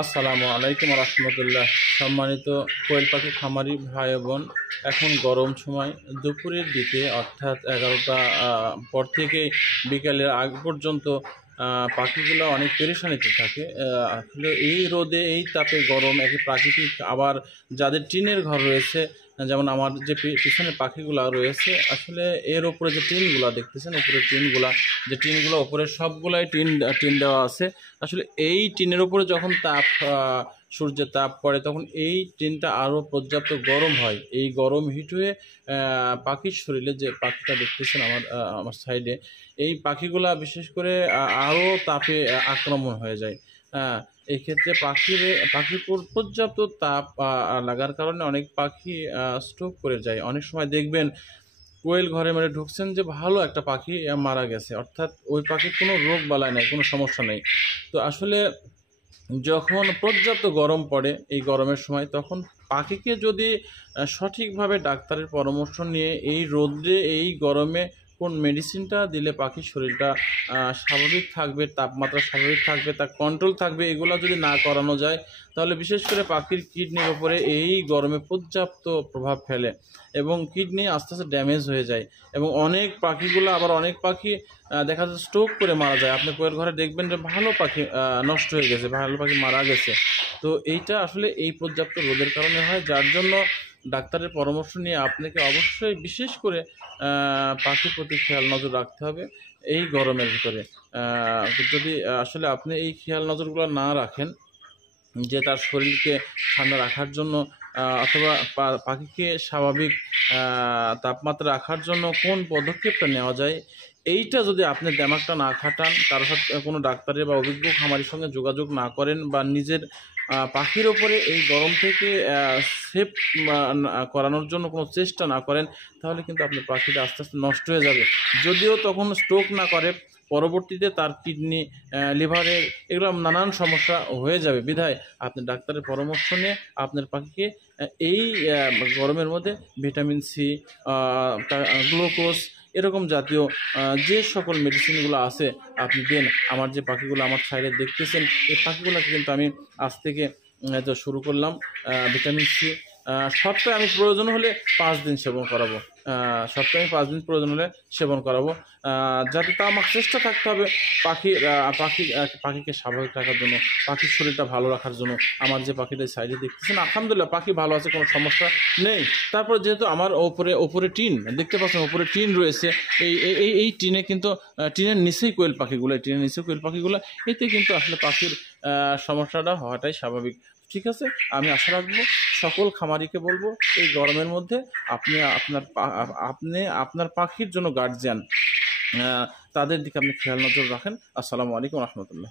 আসসালামু আলাইকুম রহমতুল্লাহ। সম্মানিত কোয়েল পাখি খামারি ভাই বোন, এখন গরম সময় দুপুরের দিকে অর্থাৎ 11টা পর থেকে বিকালের আগ পর্যন্ত পাখিগুলো অনেক পেরেশানিতে থাকে। আসলে এই রোদে এই তাপে গরম একই প্রাকৃতিক, আবার যাদের টিনের ঘর রয়েছে, যেমন আমার যে পিছনে পাখিগুলো রয়েছে, আসলে এর ওপরে যে টিনগুলো দেখতেছেন, উপরে টিনগুলো যে টিনগুলো ওপরে সবগুলাই টিন দেওয়া আছে। আসলে এই টিনের উপরে যখন সূর্যের তাপ পড়ে তখন এই টিনটা আরও পর্যাপ্ত গরম হয়। এই গরম হিট হয়ে পাখির শরীরে, যে পাখিটা দেখতেছেন আমার সাইডে, এই পাখিগুলা বিশেষ করে আরও তাপে আক্রমণ হয়ে যায়। এই ক্ষেত্রে পাখির পর্যাপ্ত তাপ লাগার কারণে অনেক পাখি স্ট্রোক করে যায়। অনেক সময় দেখবেন কোয়েল ঘরে মেরে ঢুকছেন যে ভালো একটা পাখি মারা গেছে, অর্থাৎ ওই পাখির কোনো রোগ বালাই নাই, কোনো সমস্যা নেই। তো আসলে যখন পর্যাপ্ত গরম পড়ে এই গরমের সময়, তখন পাখিকে যদি সঠিকভাবে ডাক্তারের পরামর্শ নিয়ে এই রোদ্রে এই গরমে কোন মেডিসিনটা দিলে পাখির শরীরটা স্বাভাবিক থাকবে, তাপমাত্রা স্বাভাবিক থাকবে, তার কন্ট্রোল থাকবে, এগুলো যদি না করানো যায় তাহলে বিশেষ করে পাখির কিডনির ওপরে এই গরমে পর্যাপ্ত প্রভাব ফেলে এবং কিডনি আস্তে আস্তে ড্যামেজ হয়ে যায়। এবং অনেক পাখিগুলো, আবার অনেক পাখি দেখা যাচ্ছে স্ট্রোক করে মারা যায়। আপনি কোয়েল ঘরে দেখবেন যে ভালো পাখি নষ্ট হয়ে গেছে, ভালো পাখি মারা গেছে। তো এইটা আসলে এই পর্যাপ্ত রোদের কারণে হয়, যার জন্য ডাক্তারের পরামর্শ নিয়ে আপনাকে অবশ্যই বিশেষ করে পাখির প্রতি খেয়াল নজর রাখতে হবে এই গরমের ভিতরে। যদি আসলে আপনি এই খেয়াল নজরগুলো না রাখেন, যে তার শরীরকে ঠান্ডা রাখার জন্য অথবা পাখিকে স্বাভাবিক তাপমাত্রা রাখার জন্য কোন পদক্ষেপটা নেওয়া যায়, এইটা যদি আপনি দিমাগটা না খাটান, তার সাথে কোনো ডাক্তারের বা অভিজ্ঞ খামারির সঙ্গে যোগাযোগ না করেন, বা নিজের পাখির ওপরে এই গরম থেকে সেভ করানোর জন্য কোনো চেষ্টা না করেন, তাহলে কিন্তু আপনার পাখিটা আস্তে আস্তে নষ্ট হয়ে যাবে। যদিও তখন স্ট্রোক না করে, পরবর্তীতে তার কিডনি, লিভারের, এগুলো নানান সমস্যা হয়ে যাবে। বিধায় আপনি ডাক্তারের পরামর্শ নিয়ে আপনার পাখিকে এই গরমের মধ্যে ভিটামিন সি, গ্লুকোজ, এরকম জাতীয় যে সকল মেডিসিনগুলো আছে আপনি দেন। আমার যে পাখিগুলো আমার সাইডে দেখতেছেন, এই পাখিগুলোকে কিন্তু আমি আজ থেকে শুরু করলাম ভিটামিন সি। সপ্তাহে আমি প্রয়োজন হলে 5 দিন সেবন করাবো, সপ্তাহে আমি 5 দিন প্রয়োজন হলে সেবন করাবো, যাতে তা আমার চেষ্টা থাকতে হবে পাখিকে স্বাভাবিক রাখার জন্য, পাখির শরীরটা ভালো রাখার জন্য। আমার যে পাখিটা সাইডে দেখতেছেন, আলহামদুলিল্লাহ পাখি ভালো আছে, কোনো সমস্যা নেই। তারপর যেহেতু আমার ওপরে টিন দেখতে পাচ্ছেন, ওপরে টিন রয়েছে, এই টিনে কিন্তু টিনের নিচেই কোয়েল পাখিগুলো, এতে কিন্তু আসলে পাখির সমস্যাটা হওয়াটাই স্বাভাবিক। ঠিক আছে, আমি আশা রাখবো সকল খামারিকে বলবো এই গরমের মধ্যে আপনি আপনার পাখির জন্য গার্জিয়ান, তাদের দিকে আপনি খেয়াল নজর রাখেন। আসসালামু আলাইকুম রহমতুল্লাহ।